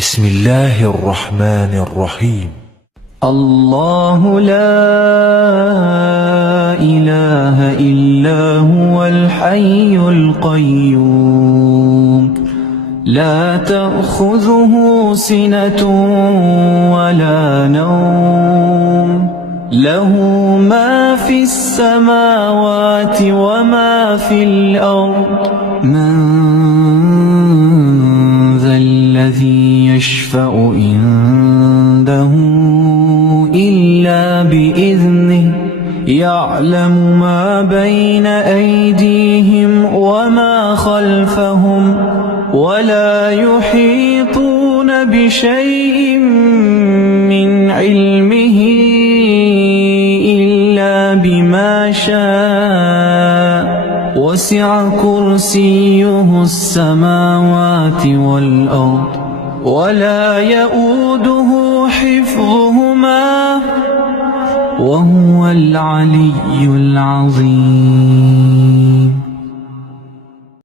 بسم الله الرحمن الرحيم. الله لا إله إلا هو الحي القيوم لا تأخذه سنة ولا نوم له ما في السماوات وما في الأرض من ذا الذي يشفع عنده إلا بإذنه يعلم ما بين أيديهم وما خلفهم ولا يحيطون بشيء من علمه إلا بما شاء وسع كرسيه السماوات والأرض ولا يؤوده حفظهما وهو العلي العظيم.